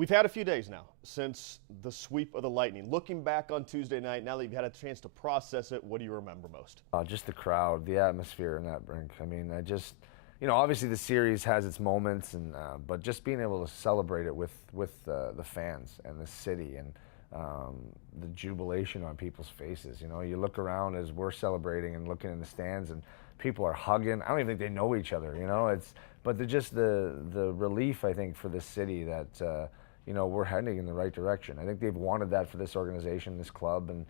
We've had a few days now since the sweep of the Lightning. Looking back on Tuesday night, now that you've had a chance to process it, what do you remember most? Just the crowd, the atmosphere in that rink. I mean, obviously the series has its moments, but just being able to celebrate it with the fans and the city and the jubilation on people's faces. You look around as we're celebrating and looking in the stands, and people are hugging. I don't even think they know each other. But just the relief, I think, for this city that we're heading in the right direction. I think they've wanted that for this organization, this club, and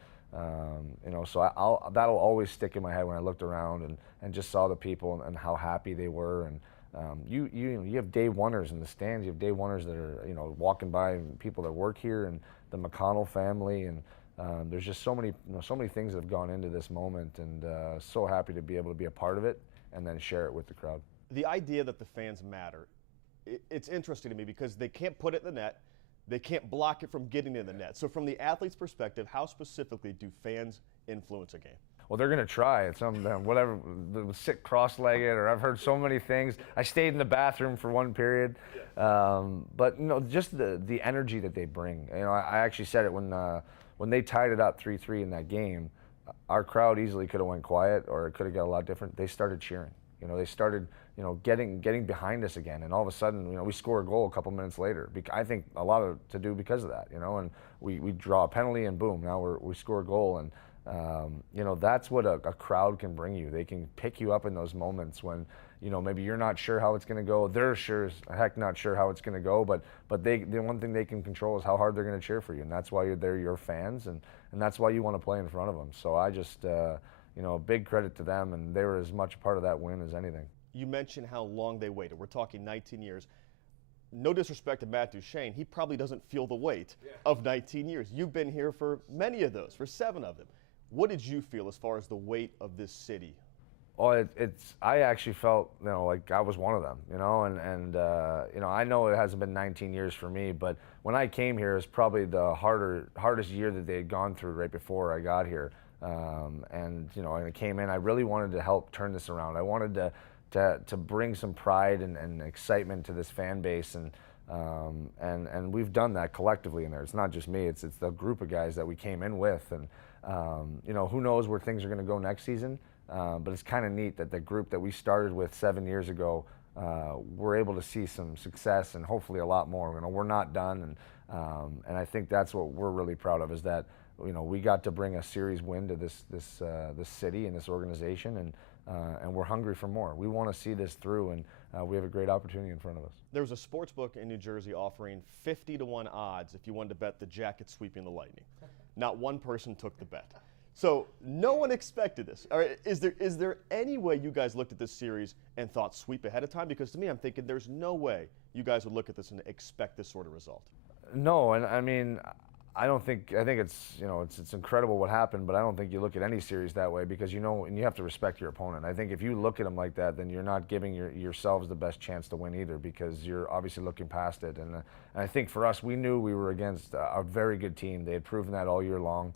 so that'll always stick in my head when I looked around and just saw the people and how happy they were. And you have day oneers in the stands. You have day oneers that are walking by, and people that work here, and the McConnell family, and there's just so many things that have gone into this moment, and so happy to be able to be a part of it and then share it with the crowd. The idea that the fans matter, it's interesting to me because they can't put it in the net. They can't block it from getting in the net. So from the athlete's perspective, how specifically do fans influence a game? Well, they're going to try it. Whatever, sit cross-legged, or I've heard so many things. I stayed in the bathroom for one period. But just the energy that they bring. I actually said it when they tied it up 3-3 in that game. Our crowd easily could have went quiet, or it could have got a lot different. They started cheering. They started, getting behind us again, and all of a sudden, we score a goal a couple minutes later. I think a lot of to do because of that, and we draw a penalty, and boom, now we score a goal, and that's what a crowd can bring you. They can pick you up in those moments when maybe you're not sure how it's going to go. They're sure as heck not sure how it's going to go, but the one thing they can control is how hard they're going to cheer for you, and that's why they're your fans, and that's why you want to play in front of them. So I just big credit to them, and they were as much a part of that win as anything. You mentioned how long they waited. We're talking 19 years. No disrespect to Matt Duchene, he probably doesn't feel the weight of 19 years. You've been here for many of those, for 7 of them. What did you feel as far as the weight of this city? Oh, I actually felt, like I was one of them, and I know it hasn't been 19 years for me, but when I came here, it was probably the hardest year that they had gone through right before I got here. And I came in, I really wanted to help turn this around. I wanted to bring some pride and excitement to this fan base, and we've done that collectively in there. It's not just me, it's the group of guys that we came in with, and who knows where things are going to go next season, but it's kind of neat that the group that we started with 7 years ago, we're able to see some success and hopefully a lot more. We're not done, and I think that's what we're really proud of, is that we got to bring a series win to this city and this organization, and we're hungry for more. We want to see this through, and we have a great opportunity in front of us. There was a sports book in New Jersey offering 50-1 odds if you wanted to bet the Jackets sweeping the Lightning. Not one person took the bet. So no one expected this. All right, is there any way you guys looked at this series and thought sweep ahead of time? Because to me, I'm thinking there's no way you guys would look at this and expect this sort of result. No, and I mean, I think it's incredible what happened, but I don't think you look at any series that way, because and you have to respect your opponent. I think if you look at them like that, then you're not giving yourselves the best chance to win either, because you're obviously looking past it. And I think for us, we knew we were against a very good team. They had proven that all year long.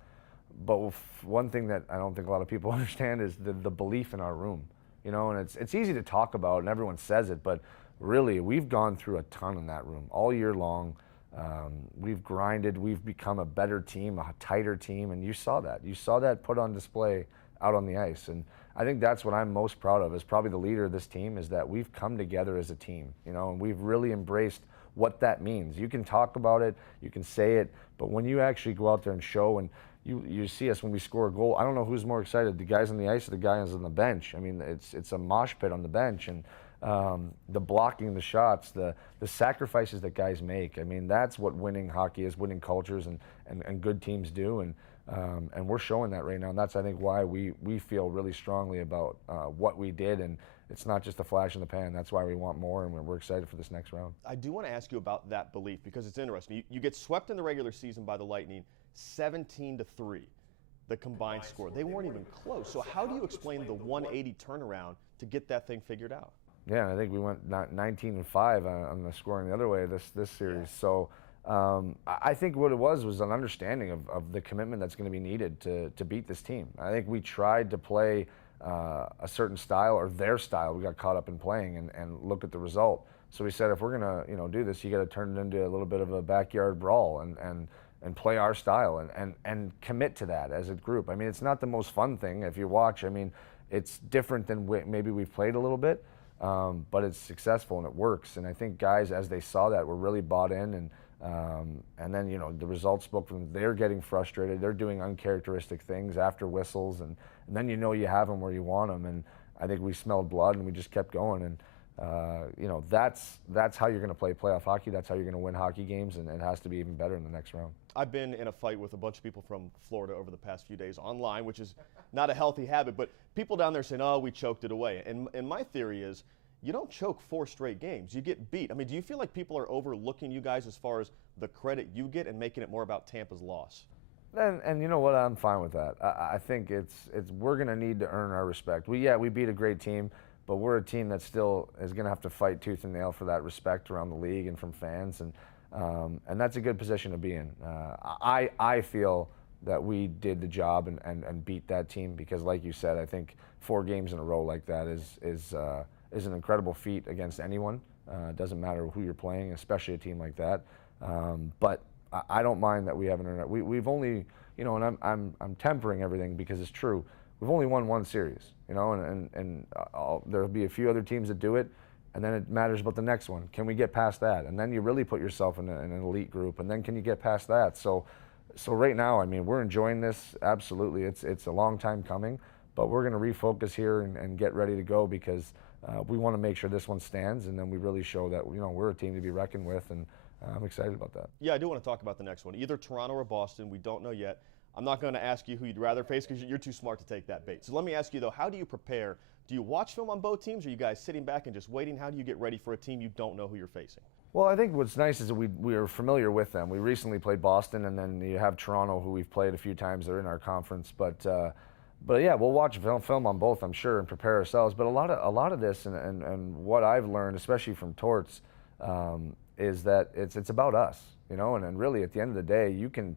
But one thing that I don't think a lot of people understand is the belief in our room. And it's easy to talk about, and everyone says it, but really we've gone through a ton in that room all year long. We've grinded, we've become a better team, a tighter team, and you saw that. You saw that put on display out on the ice, and I think that's what I'm most proud of, as probably the leader of this team, is that we've come together as a team, and we've really embraced what that means. You can talk about it, you can say it, but when you actually go out there and show, and you see us when we score a goal, I don't know who's more excited, the guys on the ice or the guys on the bench. I mean, it's a mosh pit on the bench, and the blocking, the shots, the sacrifices that guys make. I mean, that's what winning hockey is, winning cultures and good teams do, and we're showing that right now. And that's, I think, why we feel really strongly about what we did, and it's not just a flash in the pan. That's why we want more, and we're excited for this next round. I do want to ask you about that belief, because it's interesting. You get swept in the regular season by the Lightning 17-3. The combined score. They weren't even close. So how do you explain the 180 turnaround to get that thing figured out? Yeah, I think we went 19-5 on the scoring the other way this series. Yeah. So I think what it was an understanding of the commitment that's going to be needed to beat this team. I think we tried to play a certain style, or their style. We got caught up in playing and look at the result. So we said, if we're gonna, do this, you got to turn it into a little bit of a backyard brawl and play our style and commit to that as a group. I mean, it's not the most fun thing if you watch. I mean, it's different than maybe we've played a little bit, but it's successful and it works. And I think guys, as they saw that, were really bought in. And then, the results spoke for them. They're getting frustrated. They're doing uncharacteristic things after whistles. And then you have them where you want them. And I think we smelled blood and we just kept going. And, that's how you're going to play playoff hockey. That's how you're going to win hockey games. And it has to be even better in the next round. I've been in a fight with a bunch of people from Florida over the past few days online, which is not a healthy habit. But people down there saying, oh, we choked it away. And my theory is, you don't choke 4 straight games. You get beat. I mean, do you feel like people are overlooking you guys as far as the credit you get and making it more about Tampa's loss? And you know what? I'm fine with that. I think we're going to need to earn our respect. We beat a great team, but we're a team that still is going to have to fight tooth and nail for that respect around the league and from fans. And that's a good position to be in. I feel that we did the job and beat that team because, like you said, I think 4 games in a row like that is an incredible feat against anyone. It doesn't matter who you're playing, especially a team like that. But I don't mind that we haven't earned it. We've only, and I'm tempering everything because it's true. We've only won 1 series, and there'll be a few other teams that do it, and then it matters about the next one. Can we get past that? And then you really put yourself in an elite group, and then can you get past that? So right now, I mean, we're enjoying this, absolutely. It's a long time coming, but we're going to refocus here and get ready to go because we want to make sure this one stands, and then we really show that we're a team to be reckoned with, and I'm excited about that. Yeah, I do want to talk about the next one. Either Toronto or Boston. We don't know yet. I'm not going to ask you who you'd rather face because you're too smart to take that bait. So let me ask you, though, how do you prepare? Do you watch film on both teams, or are you guys sitting back and just waiting? How do you get ready for a team you don't know who you're facing? Well, I think what's nice is that we are familiar with them. We recently played Boston, and then you have Toronto, who we've played a few times. They're in our conference, but yeah, we'll watch film on both, I'm sure, and prepare ourselves. But a lot of this, and what I've learned, especially from Torts, is that it's about us, and really at the end of the day, you can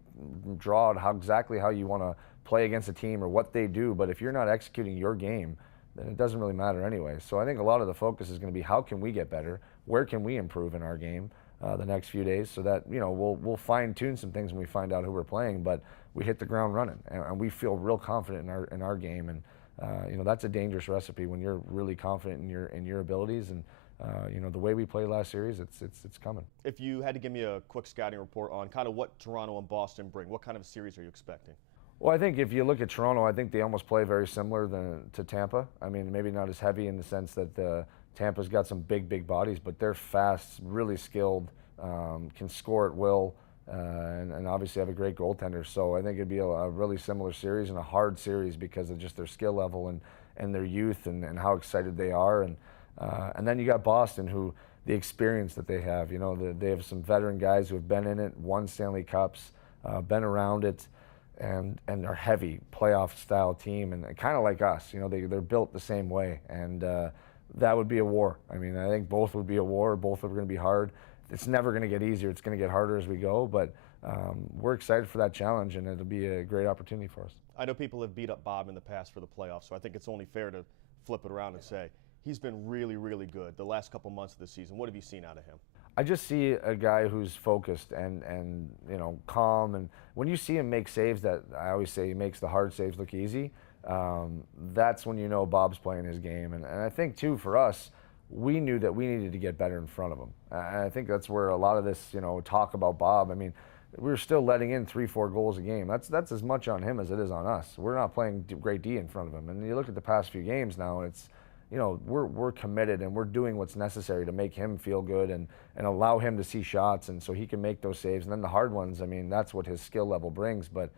draw out exactly how you want to play against a team or what they do, but if you're not executing your game, then it doesn't really matter anyway. So I think a lot of the focus is going to be how can we get better, where can we improve in our game the next few days, so that we'll fine tune some things when we find out who we're playing, but we hit the ground running and we feel real confident in our game, and that's a dangerous recipe when you're really confident in your abilities, and the way we played last series, it's coming. If you had to give me a quick scouting report on kind of what Toronto and Boston bring, what kind of series are you expecting? Well, I think if you look at Toronto, I think they almost play very similar to Tampa. I mean, maybe not as heavy in the sense that Tampa's got some big bodies, but they're fast, really skilled, can score at will, and obviously have a great goaltender. So I think it'd be a really similar series and a hard series because of just their skill level and their youth and how excited they are. And then you got Boston, who the experience that they have. They have some veteran guys who have been in it, won Stanley Cups, been around it. And they're heavy playoff style team, and kind of like us, they're built the same way, and that would be a war. I mean, I think both would be a war. Both are going to be hard. It's never going to get easier. It's going to get harder as we go, but we're excited for that challenge, and it'll be a great opportunity for us. I know people have beat up Bob in the past for the playoffs, so I think it's only fair to flip it around and say he's been really good the last couple months of the season. What have you seen out of him? I just see a guy who's focused and calm, and when you see him make saves, that I always say he makes the hard saves look easy, that's when Bob's playing his game. And I think too, for us, we knew that we needed to get better in front of him. And I think that's where a lot of this talk about Bob, I mean, we're still letting in 3-4 goals a game. That's as much on him as it is on us. We're not playing great D in front of him. And you look at the past few games now, and it's we're committed, and we're doing what's necessary to make him feel good and allow him to see shots, and so he can make those saves. And then the hard ones, I mean, that's what his skill level brings. But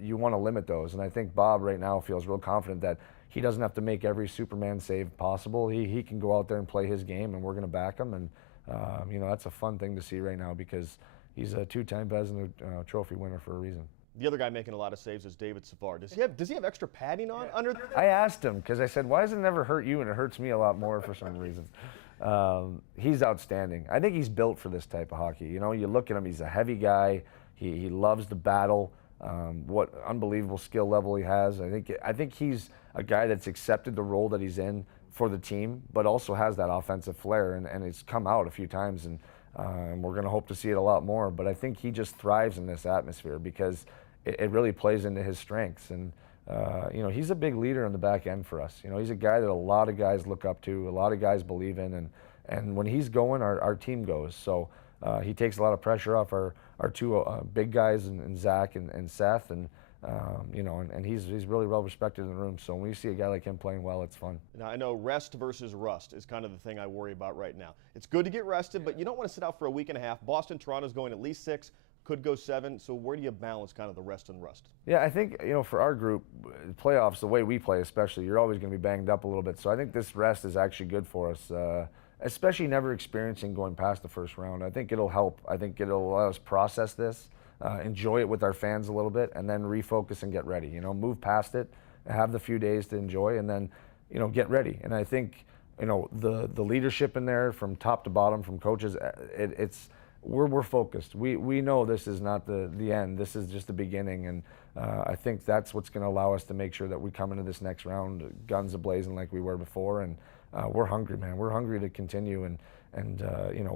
you want to limit those, and I think Bob right now feels real confident that he doesn't have to make every Superman save possible. He can go out there and play his game, and we're going to back him. And that's a fun thing to see right now because he's a 2-time Vezina Trophy winner for a reason. The other guy making a lot of saves is David Savard. Does he have extra padding on under there? I asked him because I said, why does it never hurt you and it hurts me a lot more for some reason? He's outstanding. I think he's built for this type of hockey. You look at him, he's a heavy guy. He loves the battle. What unbelievable skill level he has. I think he's a guy that's accepted the role that he's in for the team, but also has that offensive flair, and it's come out a few times, and we're going to hope to see it a lot more. But I think he just thrives in this atmosphere because it really plays into his strengths. And he's a big leader in the back end for us. He's a guy that a lot of guys look up to, a lot of guys believe in, and when he's going, our team goes. So he takes a lot of pressure off our two big guys, and Zach and Seth, and he's really well respected in the room. So when you see a guy like him playing well, it's fun. Now, I know rest versus rust is kind of the thing I worry about right now. It's good to get rested, but you don't want to sit out for a week and a half. Boston, Toronto's going at least 6, could go 7. So where do you balance kind of the rest and rust? Yeah, I think, for our group, playoffs, the way we play especially, you're always going to be banged up a little bit. So I think this rest is actually good for us, especially never experiencing going past the first round. I think it'll help. I think it'll allow us process this, enjoy it with our fans a little bit, and then refocus and get ready. Move past it, have the few days to enjoy, and then, get ready. And I think, the leadership in there from top to bottom, from coaches, we're focused. We know this is not the end. This is just the beginning, and I think that's what's going to allow us to make sure that we come into this next round guns a-blazing like we were before, and we're hungry, man. We're hungry to continue, and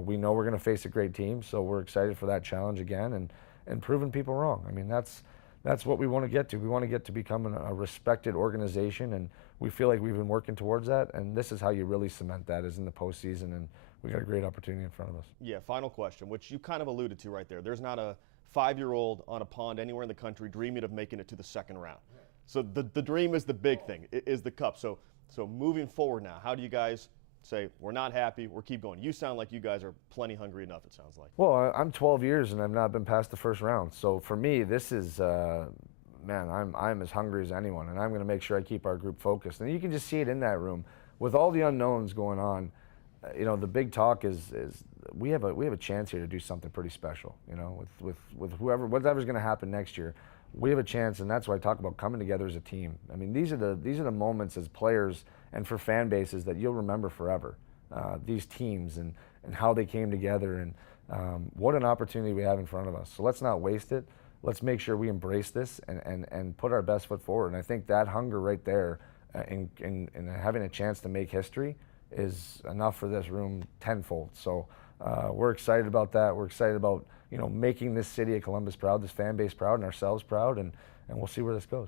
we know we're going to face a great team, so we're excited for that challenge again, and proving people wrong. I mean, that's what we want to get to. We want to get to becoming a respected organization, and we feel like we've been working towards that, and this is how you really cement that, is in the postseason, and we got a great opportunity in front of us. Yeah, final question, which you kind of alluded to right there. There's not a 5-year-old on a pond anywhere in the country dreaming of making it to the second round. So the dream is the big thing, is the cup. So moving forward now, how do you guys say, we're not happy, we're keep going? You sound like you guys are plenty hungry enough, it sounds like. Well, I'm 12 years and I've not been past the first round. So for me, this is, man, I'm as hungry as anyone, and I'm going to make sure I keep our group focused. And you can just see it in that room. With all the unknowns going on, the big talk is we have a chance here to do something pretty special. With whatever's going to happen next year, we have a chance, and that's why I talk about coming together as a team. I mean, these are the moments as players and for fan bases that you'll remember forever. These teams and how they came together, and what an opportunity we have in front of us. So let's not waste it. Let's make sure we embrace this and put our best foot forward. And I think that hunger right there, in having a chance to make history, is enough for this room tenfold. So we're excited about that. We're excited about making this city of Columbus proud, this fan base proud, and ourselves proud, and we'll see where this goes.